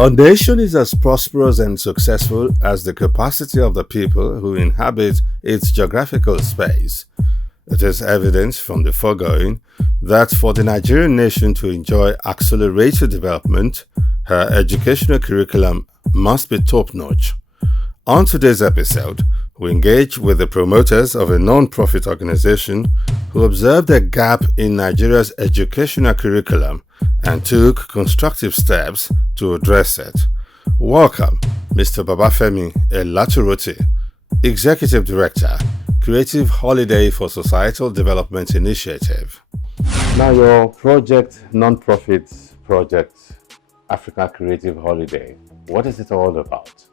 A nation is as prosperous and successful as the capacity of the people who inhabit its geographical space. It is evident from the foregoing that for the Nigerian nation to enjoy accelerated development, her educational curriculum must be top-notch. On today's episode, we engage with the promoters of a non-profit organization who observed a gap in Nigeria's educational curriculum and took constructive steps to address it. Welcome, Mr. Babafemi Elaturoti, Executive Director, Creative Holiday for Societal Development Initiative. Now, your project, non-profit project, Africa Creative Holiday, what is it all about?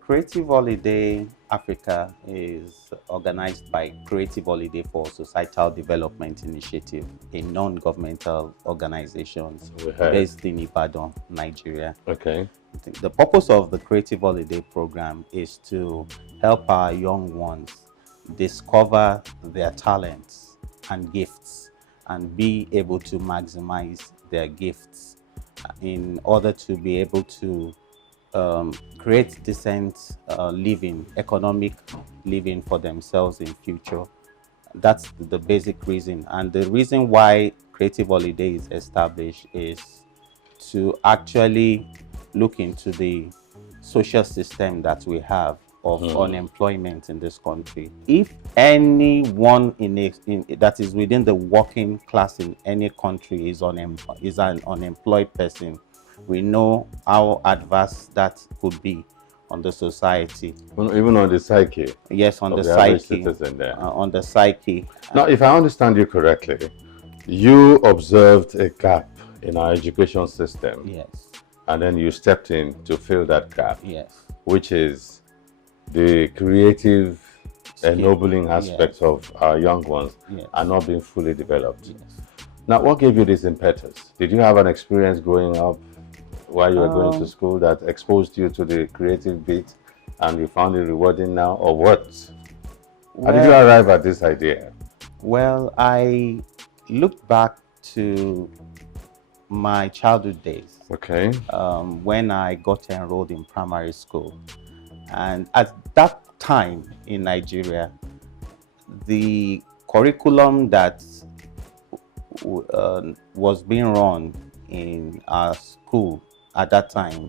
Creative Holiday Africa is organized by Creative Holiday for Societal Development Initiative, a non-governmental organization based in Ibadan, Nigeria. Okay. The purpose of the Creative Holiday program is to help our young ones discover their talents and gifts and be able to maximize their gifts in order to be able to create decent living, economic living for themselves in future. That's the basic reason. And the reason why Creative Holiday is established is to actually look into the social system that we have of unemployment in this country. If anyone that is within the working class in any country is an unemployed person, we know how adverse that could be on the society. Even on the psyche. Yes, on the psyche. On the psyche. Now, if I understand you correctly, you observed a gap in our education system. Yes. And then you stepped in to fill that gap. Yes. Which is the creative, ennobling aspects of our young ones are not being fully developed. Yes. Now, what gave you this impetus? Did you have an experience growing up while you were going to school that exposed you to the creative bit and you found it rewarding now, or what? How did you arrive at this idea? Well, I looked back to my childhood days. Okay. When I got enrolled in primary school. And at that time in Nigeria, the curriculum that was being run in our school at that time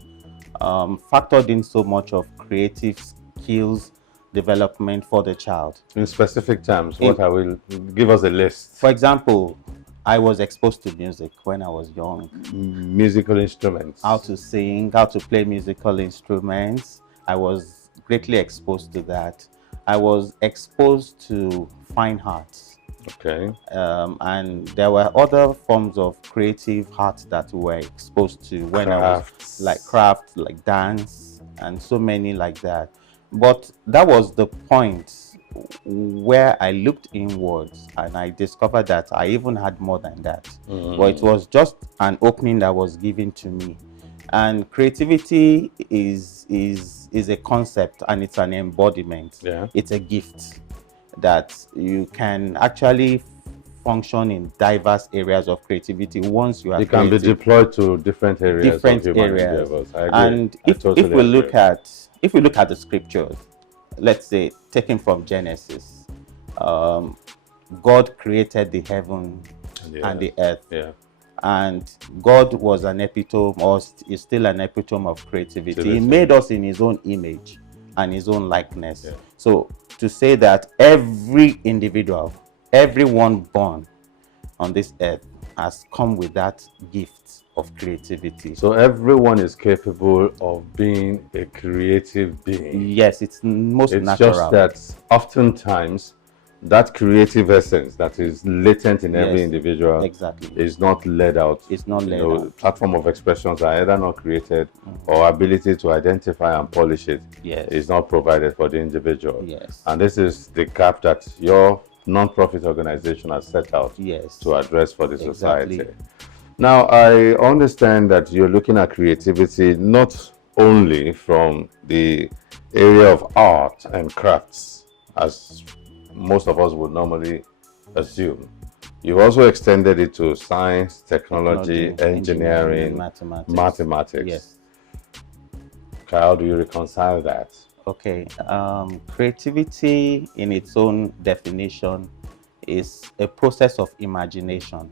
factored in so much of creative skills development for the child. In specific terms, give us a list. For example, I was exposed to music when I was young. Musical instruments. How to sing, how to play musical instruments. I was greatly exposed to that. I was exposed to fine arts. Okay. And there were other forms of creative art that we were exposed to when I was like craft, like dance, and so many like that. But that was the point where I looked inwards and I discovered that I even had more than that. But it was just an opening that was given to me. And creativity is a concept and it's an embodiment. Yeah. It's a gift that you can actually function in diverse areas of creativity once you are creative. Can be deployed to different areas. And if we look at the scriptures, let's say taken from Genesis, God created the heaven and the earth. Yeah. And God was an epitome, or is still an epitome of creativity. He made us in his own image and his own likeness. Yeah. So to say that every individual, everyone born on this earth has come with that gift of creativity. So everyone is capable of being a creative being. Yes, it's most natural. It's just that oftentimes that creative essence that is latent in every individual is not led out. It's not led out. Platform of expressions are either not created or ability to identify and polish it is not provided for the individual. Yes. And this is the gap that your non-profit organization has set out to address for the society. Now, I understand that you're looking at creativity not only from the area of art and crafts, as most of us would normally assume. You've also extended it to science, technology, engineering, mathematics. Yes. How do you reconcile that? Okay, creativity in its own definition is a process of imagination,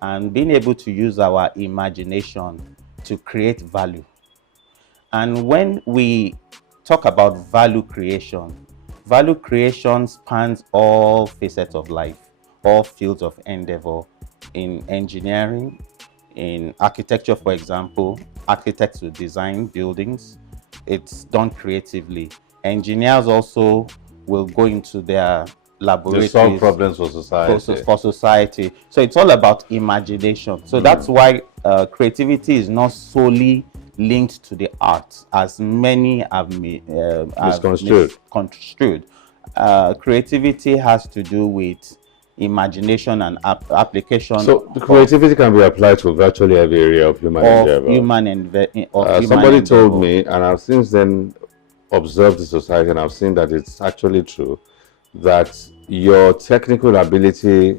and being able to use our imagination to create value. And when we talk about value creation spans all facets of life, all fields of endeavor. In engineering, in architecture, for example, architects will design buildings. It's done creatively. Engineers also will go into their They laboratories, solve problems for society. for society. So it's all about imagination. So that's why creativity is not solely linked to the arts, as many have Misconstrued. misconstrued. Creativity has to do with imagination and application So the creativity can be applied to virtually every area of human endeavor. Somebody told me, and I've since then observed the society, and I've seen that it's actually true, that your technical ability,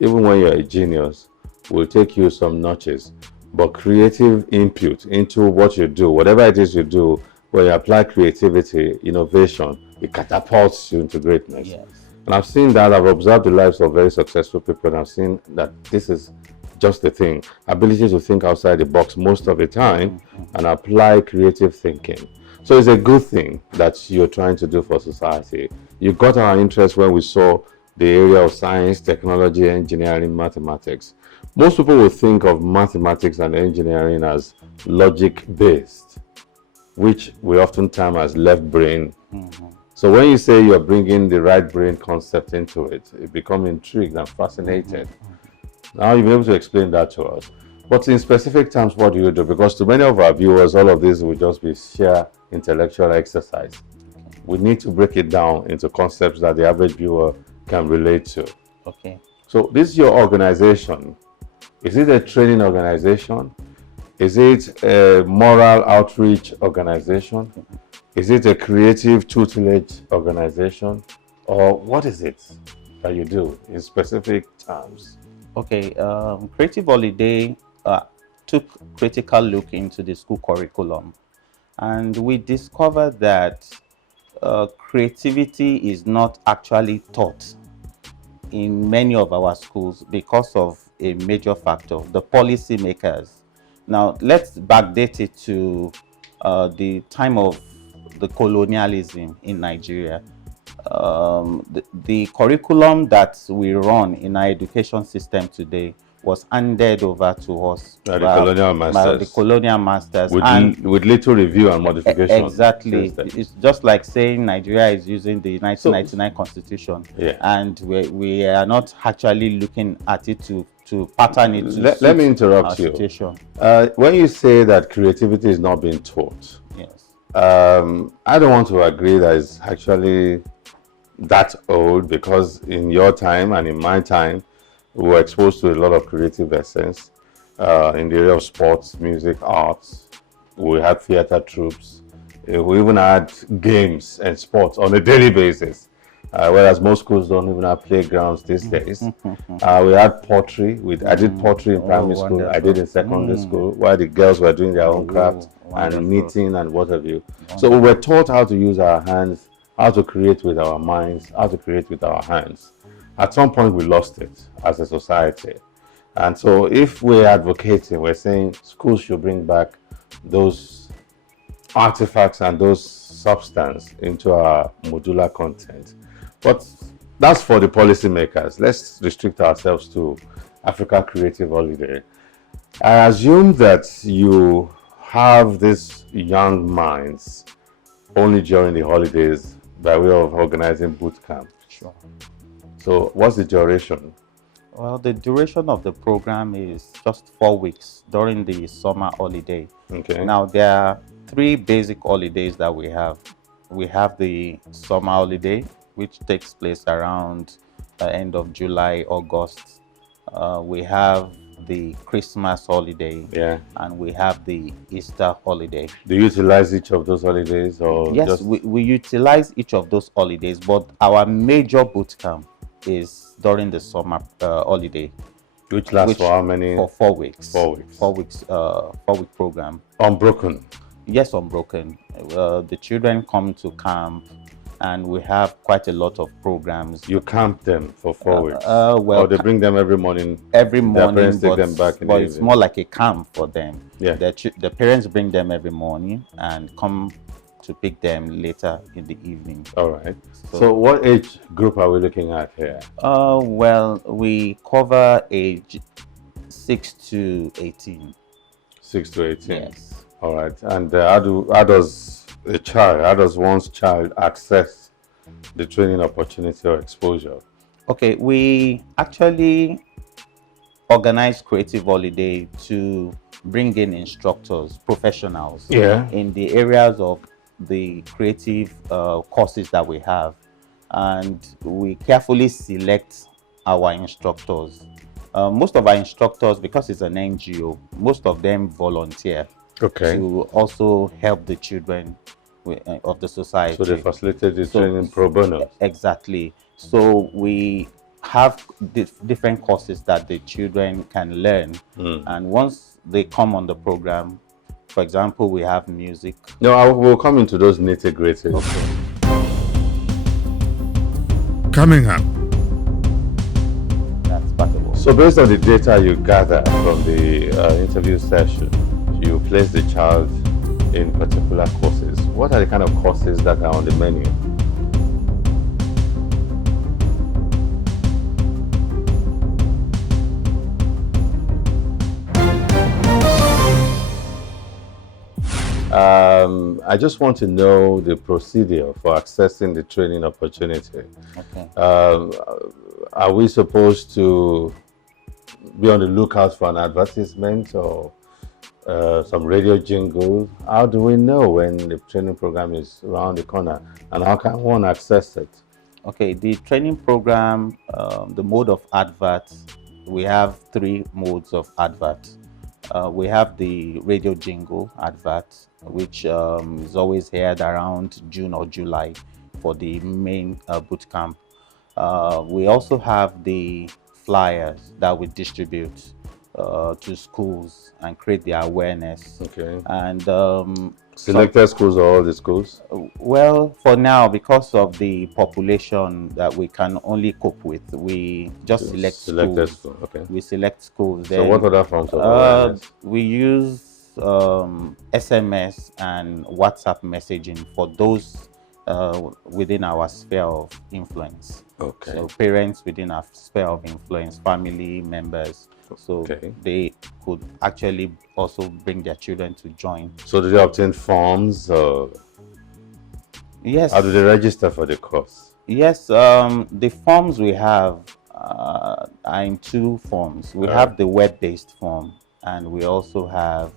even when you're a genius, will take you some notches. But creative input into what you do, whatever it is you do, when you apply creativity, innovation, it catapults you into greatness. Yes. And I've seen that. I've observed the lives of very successful people, and I've seen that this is just the thing. Ability to think outside the box most of the time and apply creative thinking. So it's a good thing that you're trying to do for society. You got our interest when we saw the area of science, technology, engineering, mathematics. Most people will think of mathematics and engineering as logic-based, which we often term as left brain. So when you say you're bringing the right brain concept into it, you become intrigued and fascinated. Now you'll be able to explain that to us. But in specific terms, what do you do? Because to many of our viewers, all of this will just be sheer intellectual exercise. We need to break it down into concepts that the average viewer can relate to. Okay. So this is your organization. Is it a training organization? Is it a moral outreach organization? Is it a creative tutelage organization? Or what is it that you do in specific terms? Okay, Creative Holiday took critical look into the school curriculum, and we discovered that creativity is not actually taught in many of our schools because of a major factor, the policymakers. Now, let's backdate it to the time of the colonialism in Nigeria. The curriculum that we run in our education system today was handed over to us by the colonial masters, with little review and modification. Exactly. It's just like saying Nigeria is using the 1999 constitution, and we are not actually looking at it to pattern it to let me interrupt you. When you say that creativity is not being taught, yes, I don't want to agree that it's actually that old, because in your time and in my time, we were exposed to a lot of creative essence in the area of sports, music, arts. We had theater troupes. We even had games and sports on a daily basis, whereas most schools don't even have playgrounds these days. We had pottery. I did pottery in primary school. Wonderful. I did in secondary school, while the girls were doing their own craft and knitting and what have you. So we were taught how to use our hands, how to create with our minds, how to create with our hands. At some point, we lost it as a society. And so if we're advocating, we're saying schools should bring back those artifacts and those substance into our modular content. But that's for the policymakers. Let's restrict ourselves to Africa Creative Holiday. I assume that you have these young minds only during the holidays by way of organizing boot camp. Sure. So what's the duration? Well, the duration of the program is just 4 weeks during the summer holiday. Okay. Now, there are 3 basic holidays that we have. We have the summer holiday, which takes place around the end of July, August. We have the Christmas holiday, and we have the Easter holiday. Do you utilize each of those holidays, or yes, we utilize each of those holidays, but our major boot camp is during the summer holiday, which lasts for how many? For 4 weeks. 4 weeks. 4 weeks. 4-week program. Unbroken. Yes, unbroken. The children come to camp, and we have quite a lot of programs. You camp them for 4 weeks, Well, or they bring them every morning. every Their parents morning, take them back in the it's evening. more like a camp for them. Yeah. The parents bring them every morning and come to pick them later in the evening. All right. So what age group are we looking at here? Well, we cover age 6 to 18. 6 to 18. Yes. All right. And how does one's child access the training opportunity or exposure? Okay, we actually organize Creative Holiday to bring in instructors, professionals, Yeah. in the areas of the creative courses that we have, and we carefully select our instructors. Most of our instructors, because it's an NGO, most of them volunteer to also help the children of the society. So they facilitate the training pro bono. Exactly. So we have different courses that the children can learn, and once they come on the program, for example, we have music. No, we'll come into those nitty-gritty. Okay. Coming up. That's part of it. So based on the data you gather from the interview session, you place the child in particular courses. What are the kind of courses that are on the menu? I just want to know the procedure for accessing the training opportunity. Okay. Are we supposed to be on the lookout for an advertisement or some radio jingle? How do we know when the training program is around the corner, and how can one access it? Okay, the training program, the mode of advert, we have 3 modes of advert. We have the radio jingle advert, which is always aired around June or July for the main boot camp. We also have the flyers that we distribute to schools and create the awareness. Okay. And selected schools or all the schools? Well, for now, because of the population that we can only cope with, we just select schools. Okay. We select schools. So what other forms of awareness? We use SMS and WhatsApp messaging for those within our sphere of influence. Okay. So parents within our sphere of influence, family members. So they could actually also bring their children to join. So do they obtain forms? Yes. How do they register for the course? Yes, the forms we have are in 2 forms. We have the web-based form, and we also have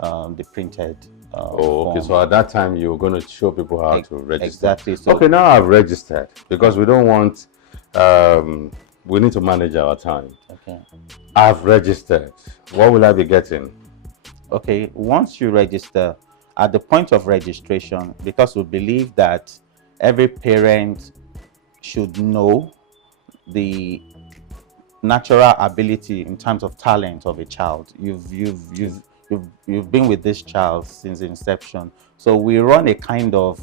the printed form. So at that time you're going to show people how to register. Exactly. So, okay, now I've registered, because we don't want we need to manage our time. Okay. I've registered. What will I be getting? Okay, once you register, at the point of registration, because we believe that every parent should know the natural ability in terms of talent of a child. You've been with this child since inception. So we run a kind of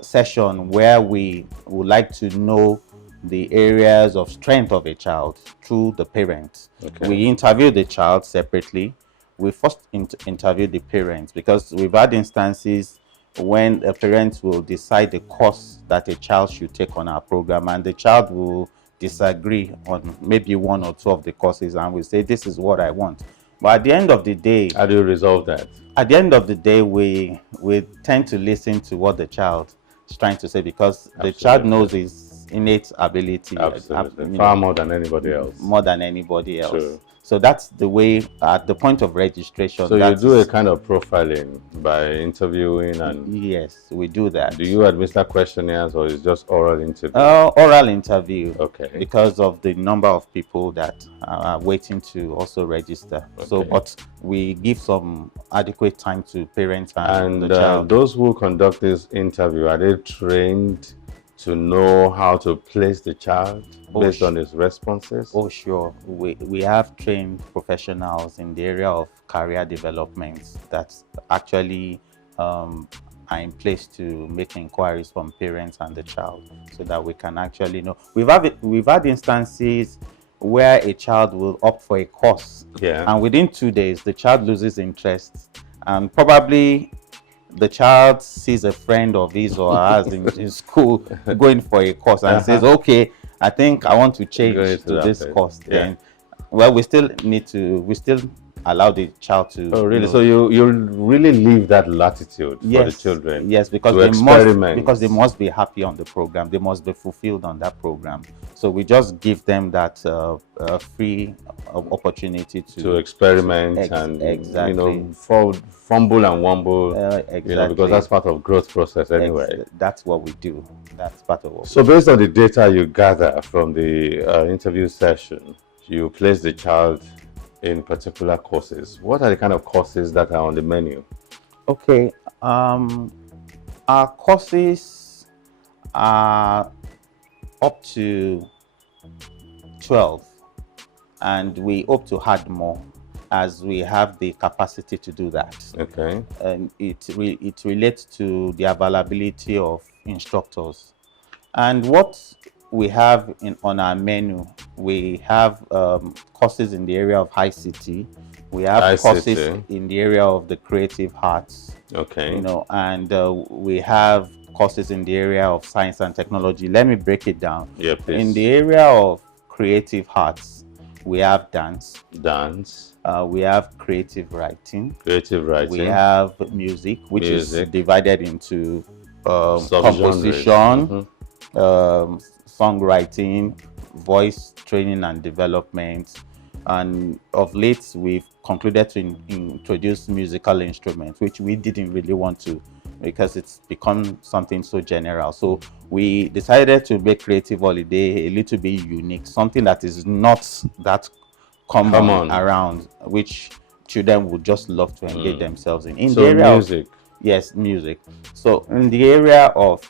session where we would like to know the areas of strength of a child through the parents. Okay. We interview the child separately. We first interview the parents, because we've had instances when a parent will decide the course that a child should take on our program, and the child will disagree on maybe 1 or 2 of the courses, and we say, this is what I want. But at the end of the day, how do you resolve that? At the end of the day, we tend to listen to what the child is trying to say, because the child knows his innate ability. Absolutely. Far more than anybody else. More than anybody else. True. So that's the way, at the point of registration. So you do a kind of profiling by interviewing and... Yes, we do that. Do you administer questionnaires, or is it just oral interview? Oral interview. Okay. Because of the number of people that are waiting to also register. Okay. So, but we give some adequate time to parents and the child. Those who conduct this interview, are they trained to know how to place the child based sure. on his responses? Oh, sure. We have trained professionals in the area of career development that actually are in place to make inquiries from parents and the child, so that we can actually know. We've had instances where a child will opt for a course, Yeah. and within 2 days the child loses interest, and probably the child sees a friend of his or hers in school going for a course and says, okay, I think I want to change to this course. Yeah. Then, well, we still allow the child to. Oh, really? So you really leave that latitude for the children? Yes, because they must be happy on the program. They must be fulfilled on that program. So we just give them that free opportunity to experiment and exactly. Fumble and wumble. Exactly. Because that's part of growth process anyway. That's what we do. That's part of what. So based on the data you gather from the interview session, you place the child in particular courses. What are the kind of courses that are on the menu? Okay, our courses are up to 12, and we hope to add more as we have the capacity to do that. Okay. And it relates to the availability of instructors. And what we have on our menu, we have courses in the area of ICT. We have courses in the area of the creative arts. Okay. And we have courses in the area of science and technology. Let me break it down. Yeah, please. In the area of creative arts, we have dance. We have creative writing. We have music, which is divided into composition, songwriting, voice training and development, and of late we've concluded to introduce musical instruments, which we didn't really want to because it's become something so general. So we decided to make Creative Holiday a little bit unique, something that is not that common around, which children would just love to engage themselves in. So the area music. Yes, music. So in the area of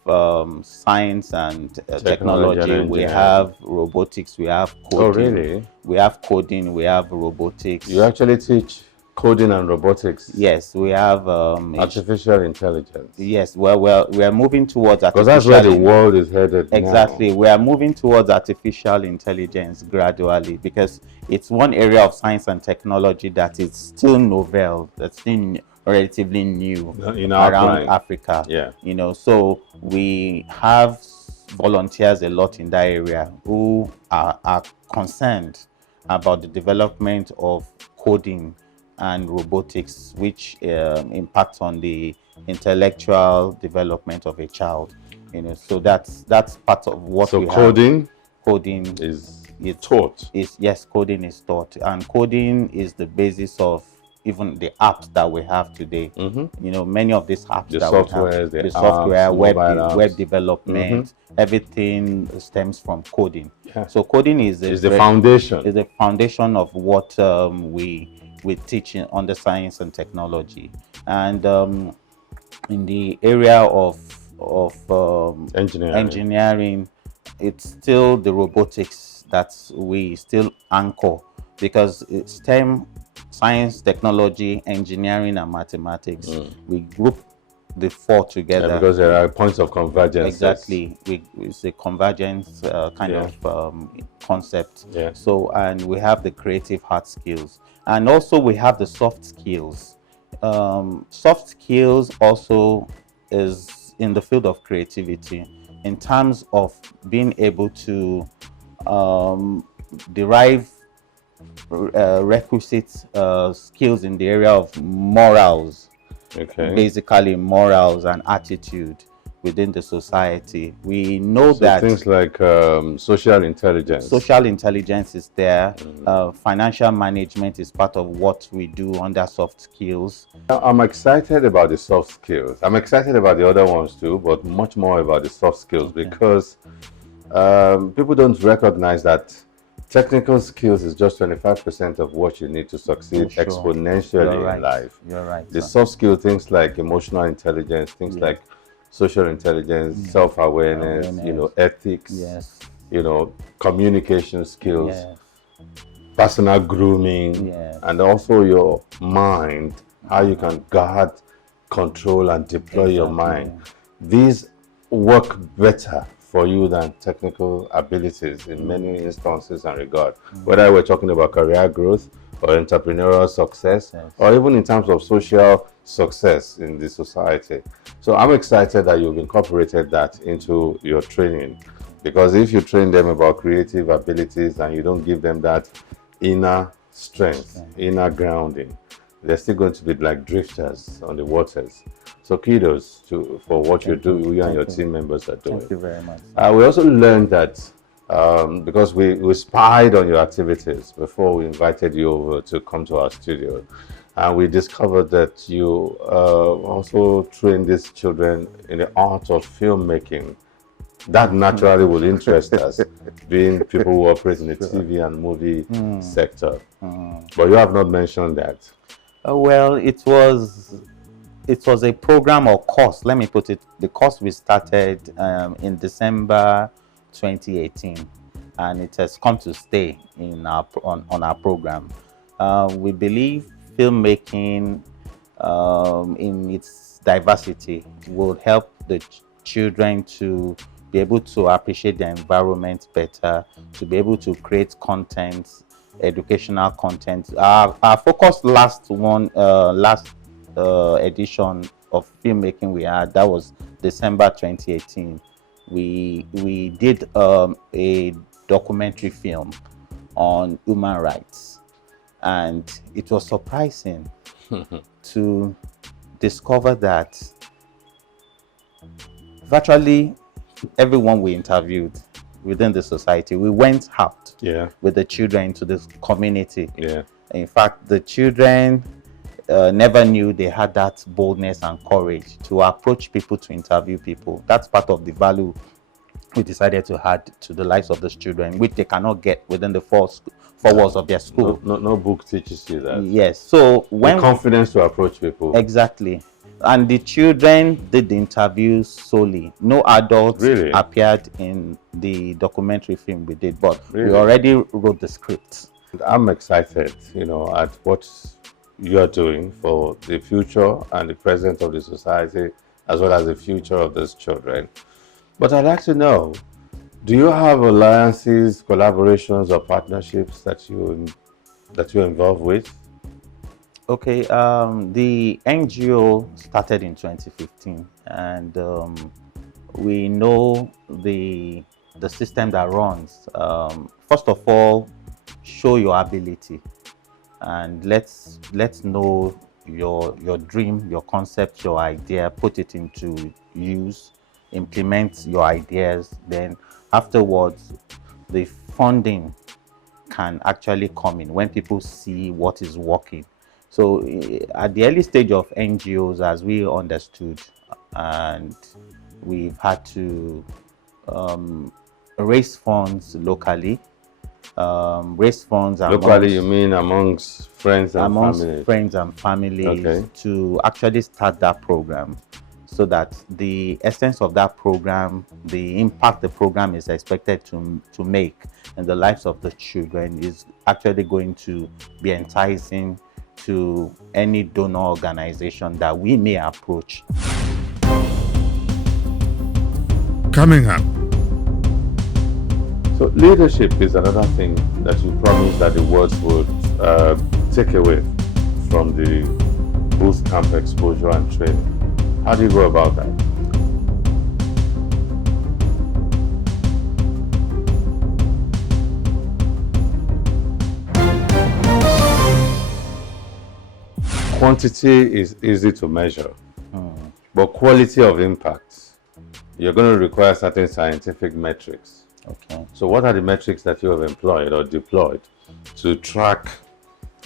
science and technology, we have robotics, we have coding. Oh, really? We have coding, we have robotics. You actually teach coding and robotics? Yes, we have artificial intelligence. Yes, well, we are moving towards artificial. Because that's where the world is headed exactly now. We are moving towards artificial intelligence gradually, because it's one area of science and technology that is still novel, that's still relatively new around Africa. Yeah. So we have volunteers a lot in that area who are concerned about the development of coding and robotics, which impacts on the intellectual development of a child. So that's part of what we coding have. Coding is taught. Yes, coding is taught, and coding is the basis of even the apps that we have today. Many of these apps, the software, web development, everything stems from coding. Yeah. So coding is the foundation. Is the foundation of what we teach on the science and technology. And in the area of engineering, it's still the robotics that we still anchor, because it's STEM, science, technology, engineering, and mathematics. We group the four together. Yeah, because there are points of convergence. Exactly. It's a convergence kind of concept. Yeah. So, and we have the creative hard skills. And also we have the soft skills. Soft skills also is in the field of creativity, in terms of being able to derive requisite skills in the area of morals. Okay. Basically morals and attitude within the society. We know that things like social intelligence. Social intelligence is there. Financial management is part of what we do under soft skills. I'm excited about the soft skills. I'm excited about the other ones too, but much more about the soft skills, because people don't recognize that technical skills is just 25% of what you need to succeed exponentially in life. You're right. The soft skill, things like emotional intelligence, things like social intelligence, self-awareness, ethics, Yes. Communication skills, Yes. personal grooming, Yes. and also your mind, how you can guard, control, and deploy your mind. These work better for you than technical abilities in many instances and regard. Whether we're talking about career growth or entrepreneurial success, or even in terms of social success in the society. So I'm excited that you've incorporated that into your training, because if you train them about creative abilities and you don't give them that inner strength, inner grounding, they're still going to be like drifters on the waters. So kudos for what you do, you and your team members are doing. Thank you very much. We also learned that because we spied on your activities before we invited you over to come to our studio, and we discovered that you also train these children in the art of filmmaking. That naturally will interest us, being people who operate in the TV and movie sector. But you have not mentioned that. Well, it was a program or course. Let me put it. The course we started in December 2018, and it has come to stay in on our program. We believe filmmaking in its diversity will help the children to be able to appreciate the environment better, to be able to create content, educational content. Our focus last edition of filmmaking we had, that was December 2018. We did a documentary film on human rights, and it was surprising to discover that virtually everyone we interviewed within the society, we went out with the children into the community. In fact, the children never knew they had that boldness and courage to approach people, to interview people. That's part of the value we decided to add to the lives of these children, which they cannot get within the four walls of their school. No book teaches you that. Yes. So when the confidence to approach people. Exactly. And the children did the interviews solely. No adults appeared in the documentary film we did, but we already wrote the script. I'm excited, at what you're doing for the future and the present of the society, as well as the future of those children. But I'd like to know, do you have alliances, collaborations, or partnerships that you're involved with? Okay, the NGO started in 2015, and we know the system that runs. First of all, show your ability, and let's know your dream, your concept, your idea, put it into use, implement your ideas. Then afterwards, the funding can actually come in when people see what is working. So at the early stage of NGOs, as we understood, and we've had to raise funds locally. Raise funds locally, you mean amongst friends and family? Friends and families, to actually start that program, so that the essence of that program, the impact the program is expected to make in the lives of the children, is actually going to be enticing to any donor organization that we may approach. Coming up. So leadership is another thing that you promised that the words would take away from the boot camp exposure and training. How do you go about that? Quantity is easy to measure, but quality of impact, you're going to require certain scientific metrics. Okay. So what are the metrics that you have employed or deployed to track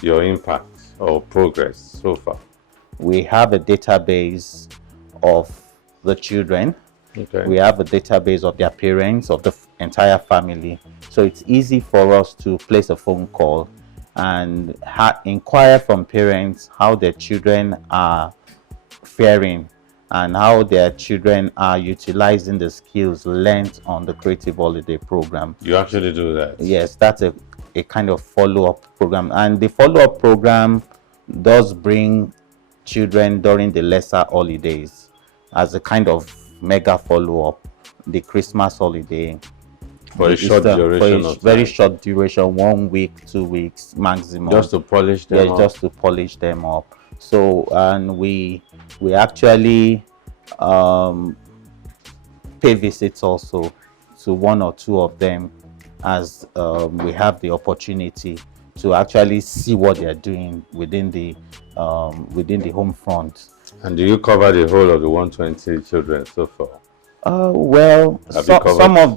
your impact or progress so far? We have a database of the children. Okay. We have a database of their parents, of the entire family. So it's easy for us to place a phone call and inquire from parents how their children are faring and how their children are utilizing the skills learned on the Creative Holiday program. You actually do that? Yes, that's a kind of follow-up program. And the follow-up program does bring children during the lesser holidays as a kind of mega follow-up. The Christmas holiday, for a short duration, for a very short duration, 1 week, 2 weeks maximum, just to polish them up. just to polish them up. So, and we actually pay visits also to 1 or 2 of them, as we have the opportunity to actually see what they are doing within the home front. And do you cover the whole of the 120 children so far? Well,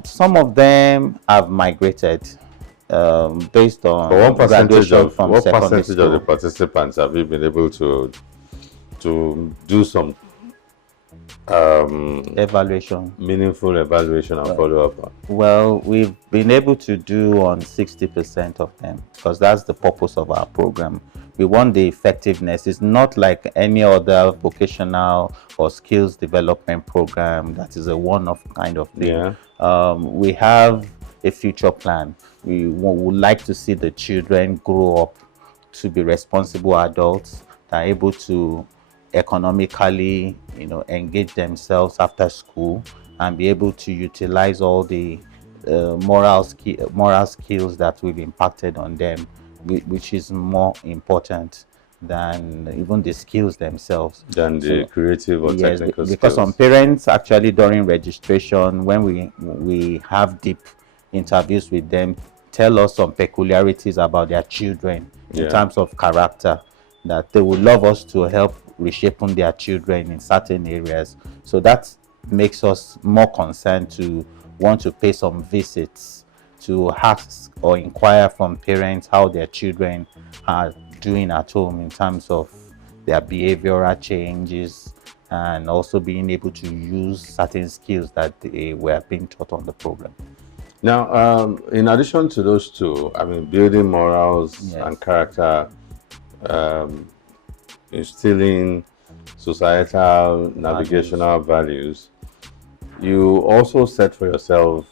some of them have migrated based on graduation from what secondary percentage school. of the participants have you been able to do some evaluation, meaningful evaluation and follow-up on? Well, we've been able to do on 60% of them, because that's the purpose of our program. We want the effectiveness. It's not like any other vocational or skills development program that is a one-off kind of thing. Yeah. We have a future plan. We would like to see the children grow up to be responsible adults that are able to economically, engage themselves after school and be able to utilize all the moral skills that we've impacted on them, which is more important than even the skills themselves. Than the creative or technical skills. Because some parents actually, during registration, when we have deep interviews with them, tell us some peculiarities about their children in terms of character, that they would love us to help reshaping their children in certain areas. So that makes us more concerned to want to pay some visits to ask or inquire from parents how their children are doing at home in terms of their behavioral changes, and also being able to use certain skills that they were being taught on the program. Now, in addition to those two, building morals and character, instilling societal navigational values, you also set for yourself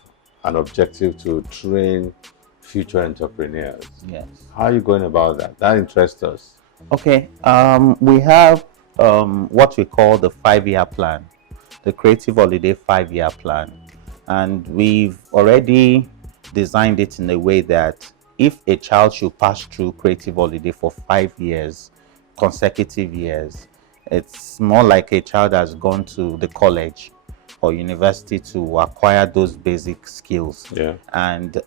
an objective to train future entrepreneurs. Yes. How are you going about that? That interests us. Okay. We have what we call the 5-year plan, the Creative Holiday 5-year plan. And we've already designed it in a way that if a child should pass through Creative Holiday for 5 years, consecutive years, it's more like a child has gone to the college or university to acquire those basic skills. Yeah. And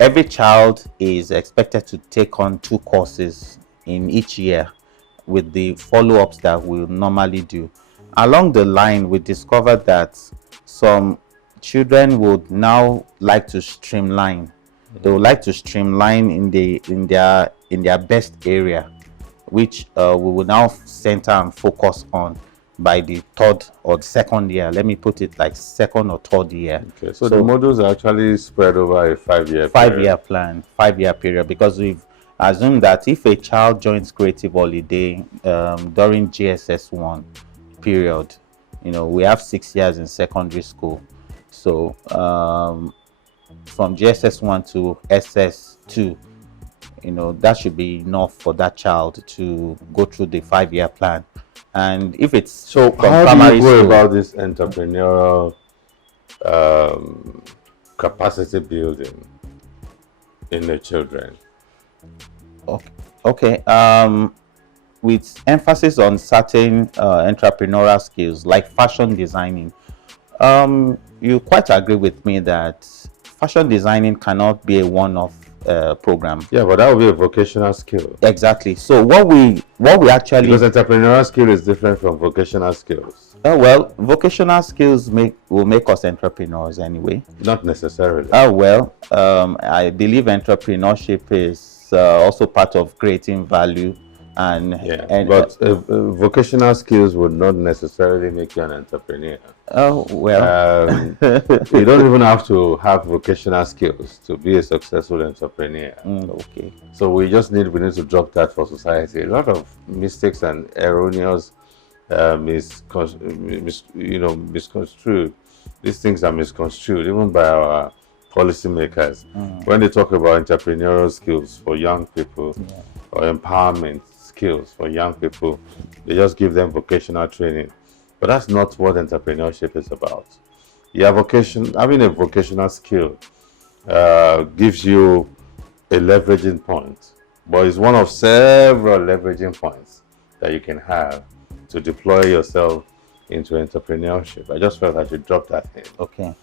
every child is expected to take on 2 courses in each year with the follow-ups that we'll normally do. Along the line, we discovered that some children would now like to streamline. They would like to streamline in their best area, which we will now center and focus on by the 3rd or the 2nd year. Let me put it like 2nd or 3rd year. Okay, so the modules are actually spread over a 5-year plan, 5-year period, because we've assumed that if a child joins Creative Holiday during GSS 1 period, we have 6 years in secondary school. So from GSS 1 to SS 2, that should be enough for that child to go through the 5-year plan. And if it's so, how do you go about this entrepreneurial capacity building in the children? Okay. With emphasis on certain entrepreneurial skills like fashion designing. You quite agree with me that fashion designing cannot be a one-off program. Yeah, but that would be a vocational skill. Exactly. So what we actually, because entrepreneurial skill is different from vocational skills. Well, vocational skills will make us entrepreneurs anyway. Not necessarily. I believe entrepreneurship is also part of creating value. But vocational skills would not necessarily make you an entrepreneur. You don't even have to have vocational skills to be a successful entrepreneur. Okay. So we need to drop that for society. A lot of mistakes and erroneous misconstrued. These things are misconstrued even by our policymakers when they talk about entrepreneurial skills for young people or empowerment skills for young people. They just give them vocational training, but that's not what entrepreneurship is about. Having a vocational skill gives you a leveraging point, but it's one of several leveraging points that you can have to deploy yourself into entrepreneurship. I just felt I should drop that in. Okay.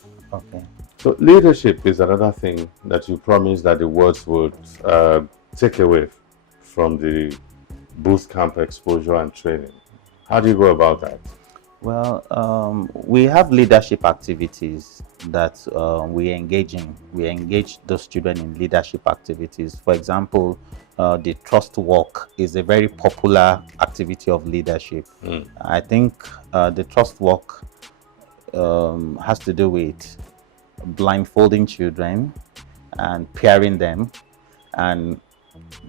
So leadership is another thing that you promised that the words would take away from the boot camp exposure and training. How do you go about that? Well, we have leadership activities that we engage in. We engage those children in leadership activities. For example, the trust walk is a very popular activity of leadership. I think the trust walk has to do with blindfolding children and pairing them, and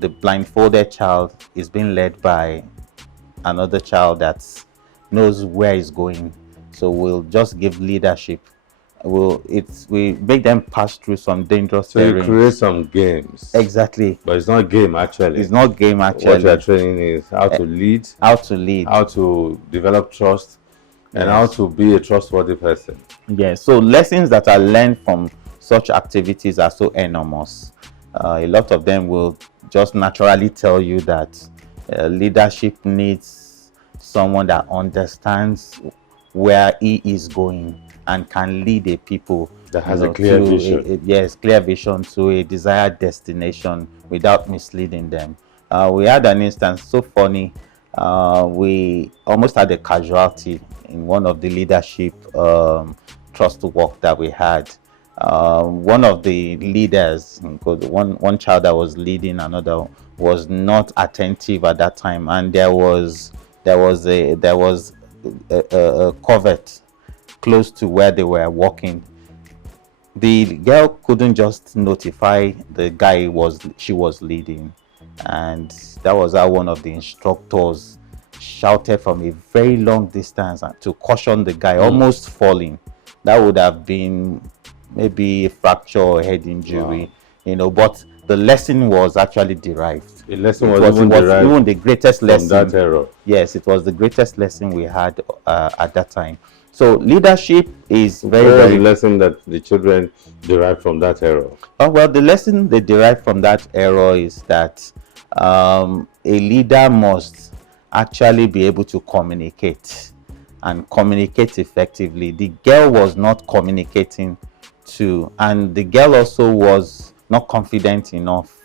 the blindfolded child is being led by another child that knows where he's going. So we'll just give leadership. We make them pass through some dangerous terrain. So you create some games. Exactly. But it's not a game actually. It's not game actually. What you're training is how to lead. How to lead. How to develop trust. And how to be a trustworthy person. Yes. So lessons that are learned from such activities are so enormous. A lot of them will just naturally tell you that leadership needs someone that understands where he is going and can lead a people that has a clear vision. Clear vision to a desired destination without misleading them. We had an instance so funny. We almost had a casualty in one of the leadership trust walk that we had. One of the leaders, because one child that was leading another, was not attentive at that time, and there was a covert close to where they were walking. The girl couldn't just notify the guy she was leading, and that was how one of the instructors shouted from a very long distance to caution the guy, almost falling. That would have been maybe a fracture or head injury, but the lesson was actually derived. The lesson was even the greatest lesson. From that error. Yes, it was the greatest lesson we had at that time. So leadership is very lesson that the children derive from that error. Oh, well, the lesson they derive from that error is that a leader must actually be able to communicate and communicate effectively. The girl was not communicating and the girl also was not confident enough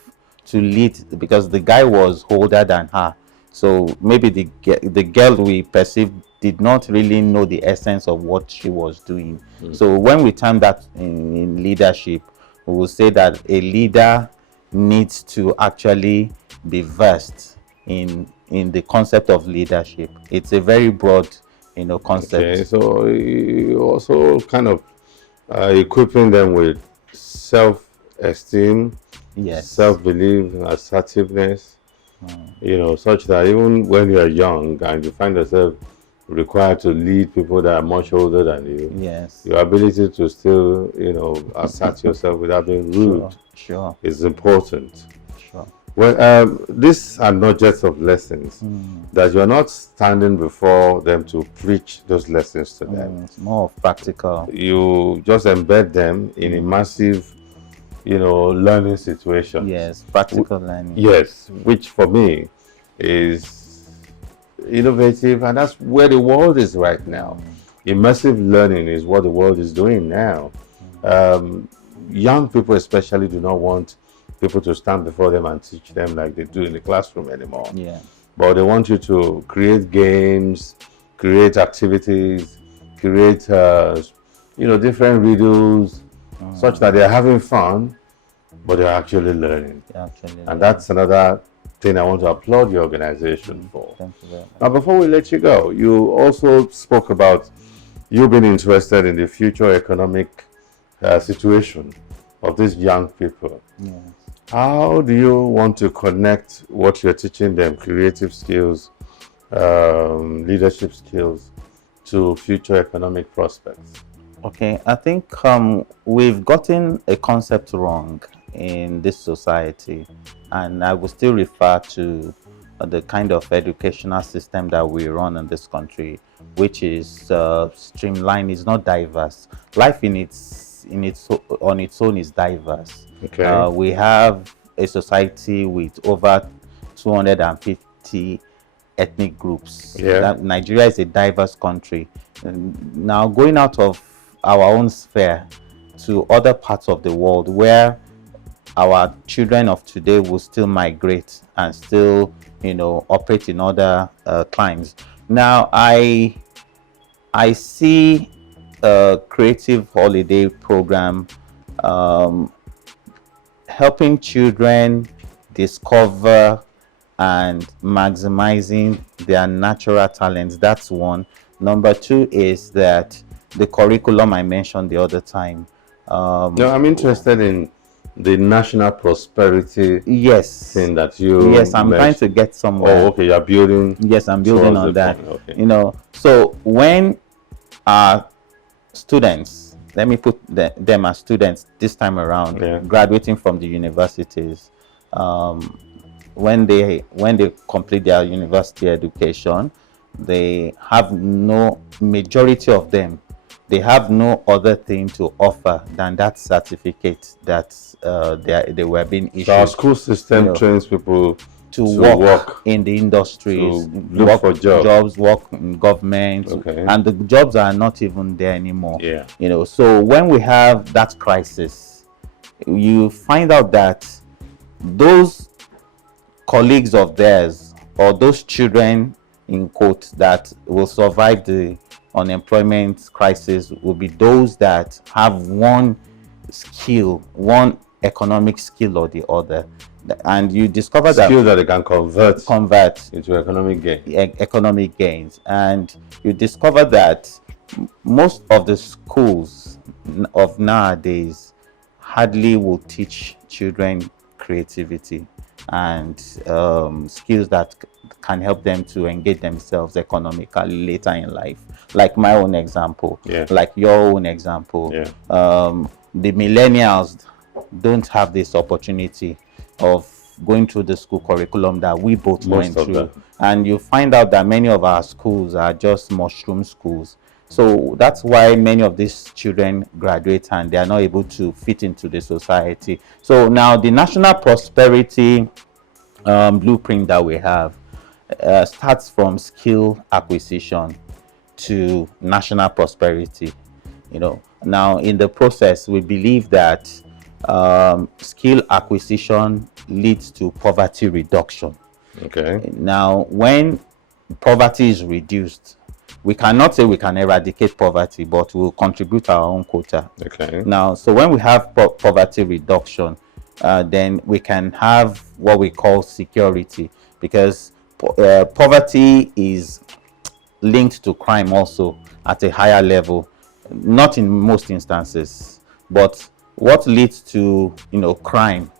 to lead because the guy was older than her. So maybe the girl we perceived did not really know the essence of what she was doing. So when we term that in leadership, we will say that a leader needs to actually be versed in the concept of leadership. It's a very broad concept. Okay, so you also kind of equipping them with self-esteem, self-belief, assertiveness, such that even when you are young and you find yourself required to lead people that are much older than you, your ability to still, assert yourself without being rude is important. Well, these are not just of lessons, that you're not standing before them to preach those lessons to them. It's more practical. You just embed them in a massive, learning situation. Yes, practical learning. Yes, which for me is innovative, and that's where the world is right now. Immersive learning is what the world is doing now. Young people especially do not want people to stand before them and teach them like they do in the classroom anymore. But they want you to create games, create activities, create different riddles, such that they're having fun, but they're actually learning. And that's another thing I want to applaud your organization for. Thank you very much. Now, before we let you go, you also spoke about you being interested in the future economic situation of these young people. How do you want to connect what you're teaching them, creative skills, leadership skills to future economic prospects? Okay, I think we've gotten a concept wrong in this society, and I will still refer to the kind of educational system that we run in this country, which is streamlined, is not diverse. Life on its own is diverse. Okay. We have a society with over 250 ethnic groups. Yeah. Nigeria is a diverse country. And now, going out of our own sphere to other parts of the world where our children of today will still migrate and still, operate in other climes. Now, I see a creative holiday program helping children discover and maximizing their natural talents. That's one. Number two is that the curriculum I mentioned the other time. No, I'm interested in the national prosperity Yes. thing that you Yes, I'm trying to get somewhere. Oh, okay, you're building. Yes, I'm building towards on the that. point. Okay. So when our students, let me put them as students this time around, Yeah. graduating from the universities, when they complete their university education, they have majority of them, they have no other thing to offer than that certificate that they were being issued. So our school system trains people to work in the industries, to look for jobs, work in government, okay. And the jobs are not even there anymore. Yeah. So when we have that crisis, you find out that those colleagues of theirs, or those children in quote that will survive the unemployment crisis, will be those that have one skill, one economic skill or the other, and you discover that skill that they can convert into economic gains. And you discover that most of the schools of nowadays hardly will teach children creativity and skills that can help them to engage themselves economically later in life. Like my own example, like your own example. The millennials don't have this opportunity of going through the school curriculum that we both went through. And you find out that many of our schools are just mushroom schools. So that's why many of these children graduate and they are not able to fit into the society. So now the national prosperity blueprint that we have starts from skill acquisition to national prosperity. Now in the process, we believe that skill acquisition leads to poverty reduction. Okay. Now, when poverty is reduced, we cannot say we can eradicate poverty, but we'll contribute our own quota. Okay. Now, so when we have poverty reduction, then we can have what we call security, because poverty is linked to crime also at a higher level, not in most instances, but what leads to crime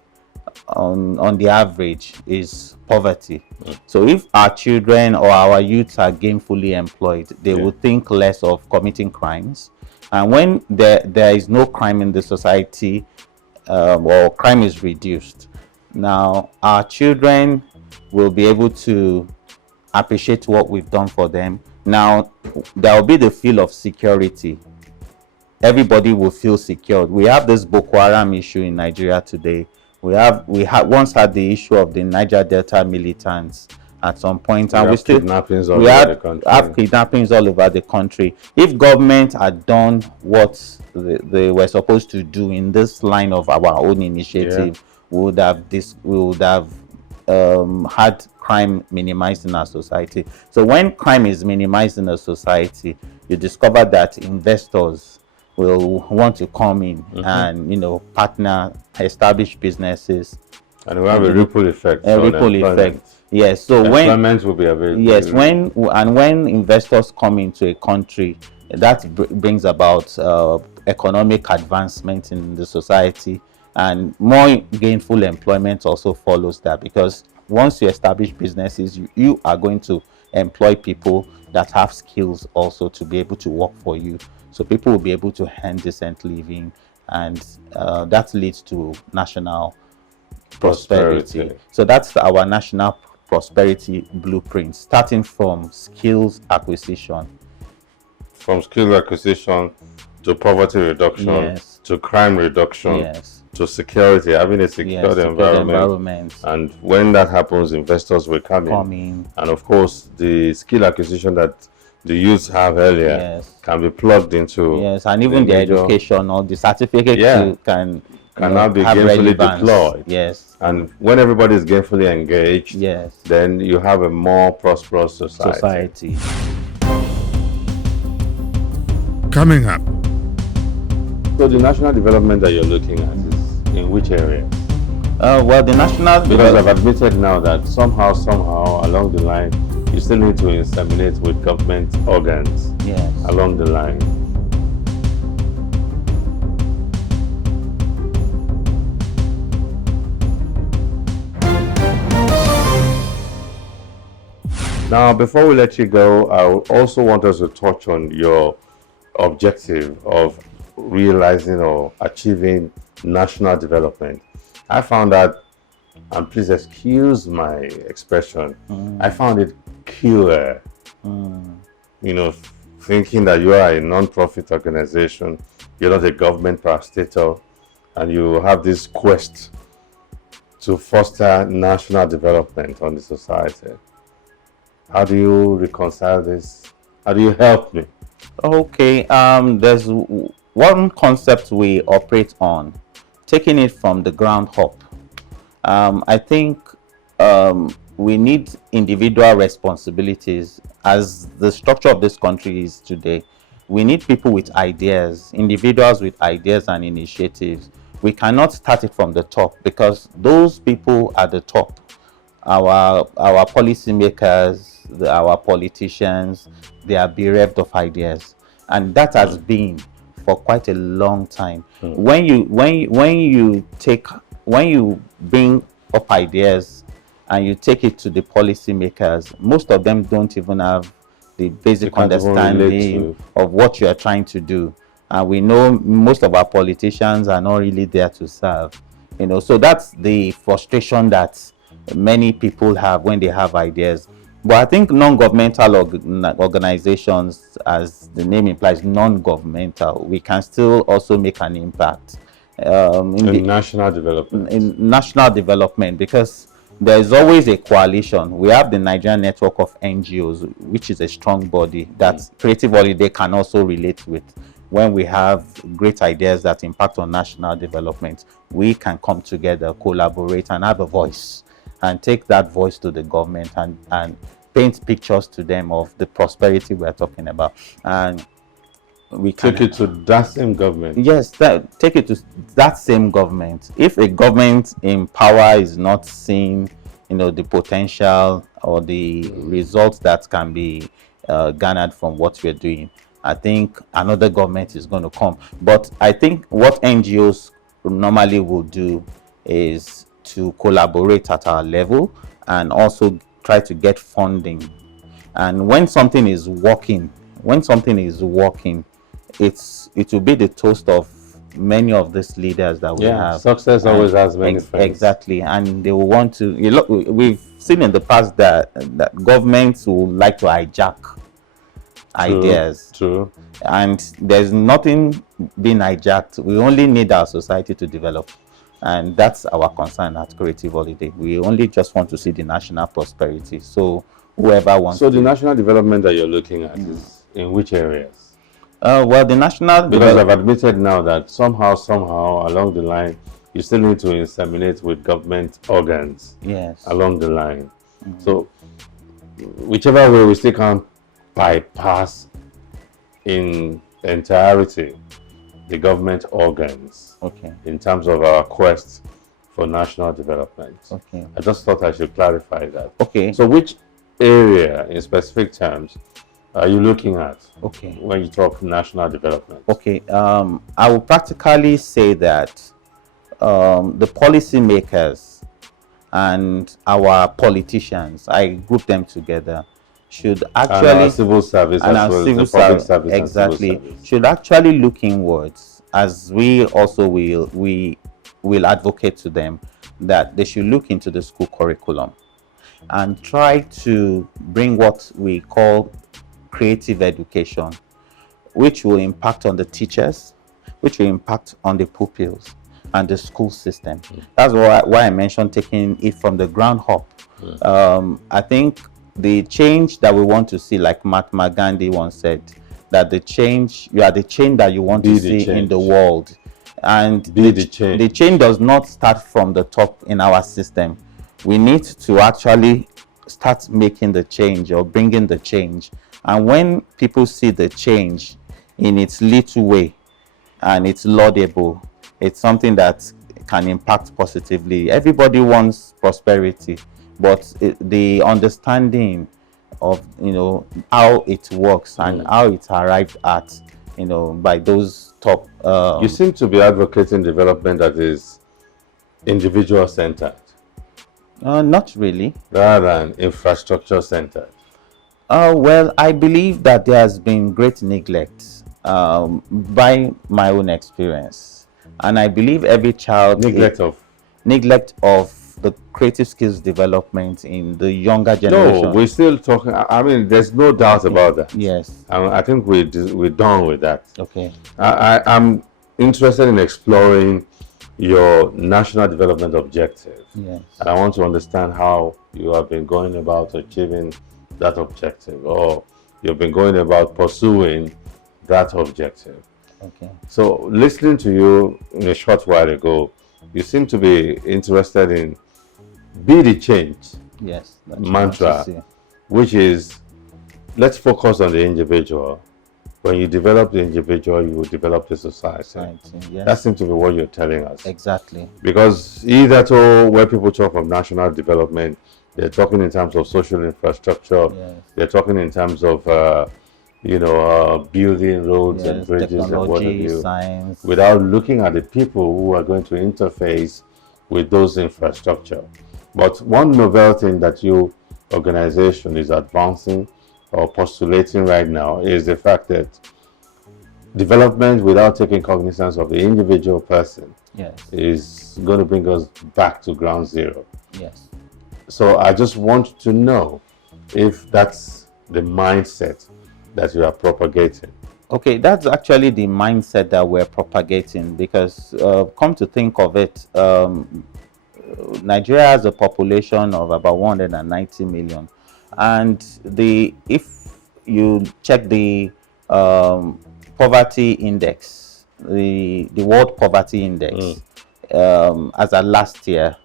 on the average is poverty. So if our children or our youths are gainfully employed, they will think less of committing crimes. And when there is no crime in the society, or crime is reduced, now our children will be able to appreciate what we've done for them. Now there will be the feel of security. Everybody will feel secured. We have this Boko Haram issue in Nigeria today. We once had the issue of the Niger Delta militants at some point, and we still kidnappings all over the country. Have kidnappings all over the country. If government had done what they were supposed to do in this line of our own initiative, we would have had crime minimized in our society. So when crime is minimized in a society, you discover that investors will want to come in and partner, establish businesses, and we have a ripple effect. Yes. So employment will be available. Yes. When investors come into a country, that brings about economic advancement in the society, and more gainful employment also follows that, because once you establish businesses, you are going to employ people that have skills also to be able to work for you. So people will be able to earn decent living, and that leads to national prosperity. So that's our national prosperity blueprint, starting from skills acquisition. From skill acquisition to poverty reduction, Yes. to crime reduction, Yes. to security, having a secured Yes, secured environment. And when that happens, investors will come in. And of course, the skill acquisition that the youths have earlier Yes. can be plugged into. Yes, and even the education or the certificate can now be have gainfully relevance. deployed. Yes. And when everybody is gainfully engaged, yes, then you have a more prosperous society. Coming up. So the national development that you're looking at is in which area? Well, the national because I've admitted now that somehow along the line, you still need to inseminate with government organs. Yes. Along the line. Now, before we let you go, I also want us to touch on your objective of realizing or achieving national development. I found that, and please excuse my expression, I found it clear. You know, thinking that you are a non-profit organization, you're not a government parastatal, and you have this quest to foster national development on the society. How do you reconcile this? How do you help me? Okay, there's one concept we operate on, taking it from the ground up. I think we need individual responsibilities. As the structure of this country is today, we need people with ideas, individuals with ideas and initiatives. We cannot start it from the top, because those people at the top, our policymakers, our politicians, they are bereft of ideas, and that has been for quite a long time. When you bring up ideas and you take it to the policymakers, most of them don't even have the basic understanding of what you are trying to do. And we know most of our politicians are not really there to serve. You know, so that's the frustration that many people have when they have ideas. But I think non-governmental organizations, as the name implies, non-governmental, we can still also make an impact in national development. In national development, because there is always a coalition. We have the Nigerian Network of NGOs, which is a strong body that Creative Holiday can also relate with. When we have great ideas that impact on national development, we can come together, collaborate, and have a voice, and take that voice to the government and paint pictures to them of the prosperity we're talking about. And we can take it to that same government. Yes, take it to that same government. If a government in power is not seeing, you know, the potential or the results that can be garnered from what we're doing, I think another government is going to come. But I think what NGOs normally will do is to collaborate at our level and also try to get funding. And when something is working, it will be the toast of many of these leaders that we have. Success always has many friends. Exactly, and they will want to. You look, we've seen in the past that governments will like to hijack ideas. True. And there's nothing being hijacked. We only need our society to develop. And that's our concern at Creative Holiday. We only just want to see the national prosperity. So whoever wants the national development that you're looking at is in which areas? Well, the national... Because I've admitted now that somehow along the line, you still need to inseminate with government organs. Yes. Along the line. So whichever way, we still can't bypass in entirety the government organs. Okay. In terms of our quest for national development. Okay. I just thought I should clarify that. Okay. So which area in specific terms are you looking at when you talk national development? Okay. I will practically say that the policymakers and our politicians, I group them together, should And actually, our civil service and as our well as civil the public service, service and civil exactly, service. should actually look inwards, as we also will advocate to them that they should look into the school curriculum and try to bring what we call creative education, which will impact on the teachers, which will impact on the pupils and the school system. That's why I mentioned taking it from the ground up. I think the change that we want to see, like Mahatma Gandhi once said, that the change, you are the change that you want to see in the world. And the change does not start from the top in our system. We need to actually start making the change or bringing the change. And when people see the change in its little way and it's laudable, it's something that can impact positively. Everybody wants prosperity, but the understanding of, you know, how it works and how it's arrived at, you know, by those top. You seem to be advocating development that is individual centered. Not really. Rather than infrastructure centered. Well, I believe that there has been great neglect by my own experience, and I believe every child neglect of the creative skills development in the younger generation. No, we're still talking. I mean, there's no doubt about that. Yes. I think we're done with that. Okay. I'm interested in exploring your national development objective. Yes. And I want to understand how you have been going about achieving that objective, or you've been going about pursuing that objective. Okay. So, listening to you in a short while ago, you seem to be interested in be the change. Yes. Mantra, which is let's focus on the individual. When you develop the individual, you will develop the society. Yes. That seems to be what you're telling us. Exactly. Because either where people talk of national development, they're talking in terms of social infrastructure. Yes. They're talking in terms of building roads and bridges and what have you, science, without looking at the people who are going to interface with those infrastructure. But one novel thing that your organization is advancing or postulating right now is the fact that development without taking cognizance of the individual person is going to bring us back to ground zero. Yes. So I just want to know if that's the mindset that you are propagating. Okay, that's actually the mindset that we're propagating, because come to think of it, Nigeria has a population of about 190 million, and if you check the poverty index, the World Poverty Index, as of last year,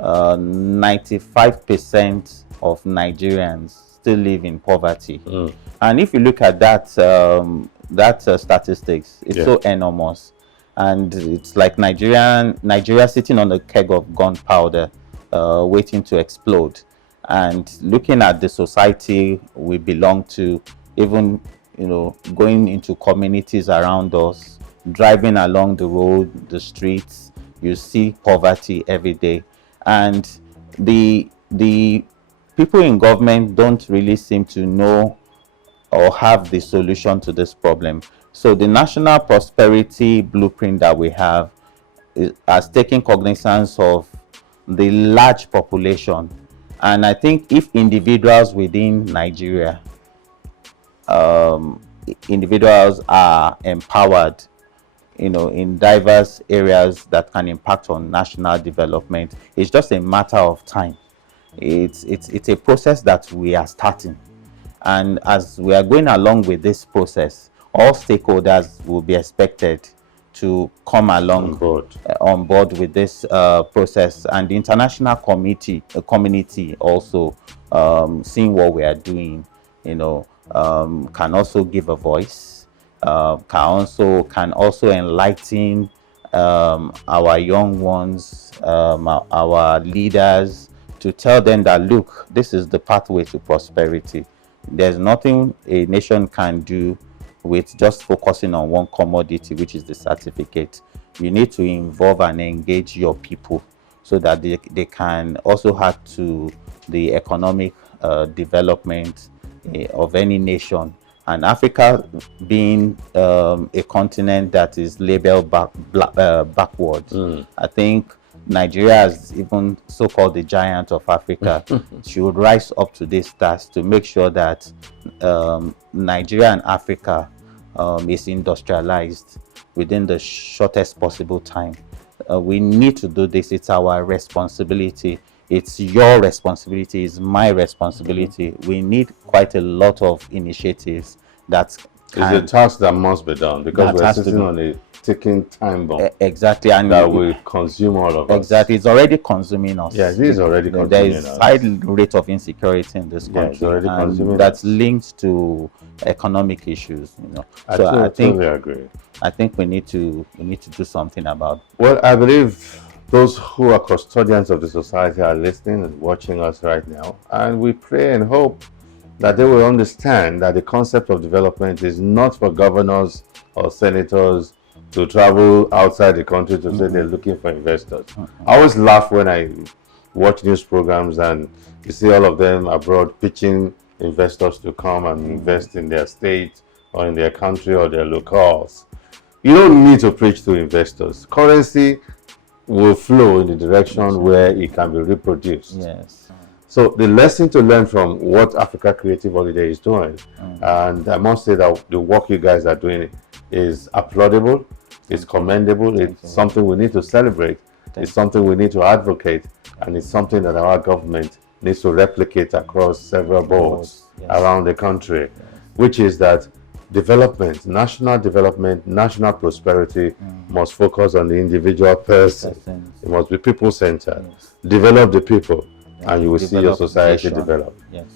95% of Nigerians still live in poverty. And if you look at that statistics, it's so enormous. And it's like Nigeria sitting on a keg of gunpowder, waiting to explode. And looking at the society we belong to, even, you know, going into communities around us, driving along the road, the streets, you see poverty every day. And the people in government don't really seem to know or have the solution to this problem. So the national prosperity blueprint that we have has taken cognizance of the large population. And I think if individuals within Nigeria, individuals are empowered, you know, in diverse areas that can impact on national development, it's just a matter of time. It's a process that we are starting. And as we are going along with this process, all stakeholders will be expected to come along on board with this process, and the international community also seeing what we are doing, you know, can also give a voice, can also enlighten our young ones, our leaders, to tell them that, look, this is the pathway to prosperity. There's nothing a nation can do with just focusing on one commodity, which is the certificate. You need to involve and engage your people so that they can also add to the economic development, of any nation. And Africa being a continent that is labeled backwards, I think Nigeria, is even so-called the giant of Africa, should rise up to this task to make sure that Nigeria and Africa is industrialized within the shortest possible time. We need to do this. It's our responsibility. It's your responsibility. It's my responsibility. We need quite a lot of initiatives that can... It's a task that must be done, because we're sitting on a ticking time bomb. Exactly. And that will consume all of us. Exactly. It's already consuming us. Yeah, it is already consuming us. There is high rate of insecurity in this country. It's already consuming that's us. linked to economic issues, you know. I totally agree. I think we need to do something about. Well, I believe those who are custodians of the society are listening and watching us right now, and we pray and hope that they will understand that the concept of development is not for governors or senators to travel outside the country to say they're looking for investors. I always laugh when I watch news programs and you see all of them abroad pitching investors to come and invest in their state or in their country or their locales. You don't need to preach to investors. Currency will flow in the direction where it can be reproduced. Yes. So the lesson to learn from what Africa Creative Holiday is doing, and I must say that the work you guys are doing is applaudable, it's commendable, it's something we need to celebrate, it's something we need to advocate, and it's something that our government needs to replicate across several boards around the country, which is that development, national prosperity must focus on the individual person. It must be people-centered. Develop the people, and you will see your society develop. Yes.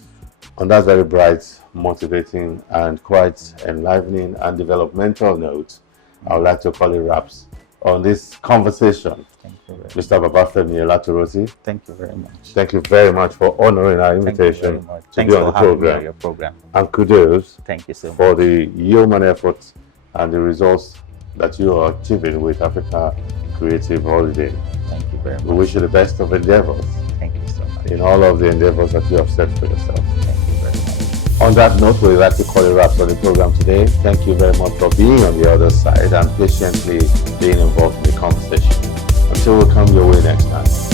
On that very bright, motivating, and quite enlivening and developmental note, I would like to call it wraps on this conversation. Thank you very Mr. Babafemi Olaturoti. Thank you very much. Thank you very much for honoring our invitation to be on the program. Your program. And kudos Thank you so much for the yeoman efforts and the results that you are achieving with Africa Creative Holiday. Thank you very much. We wish you the best of endeavors Thank you so much. in all of the endeavors that you have set for yourself. Thank you very much. On that note, we'd like to call it wraps on the program today. Thank you very much for being on the other side and patiently being involved in the conversation. Until we come your way next time.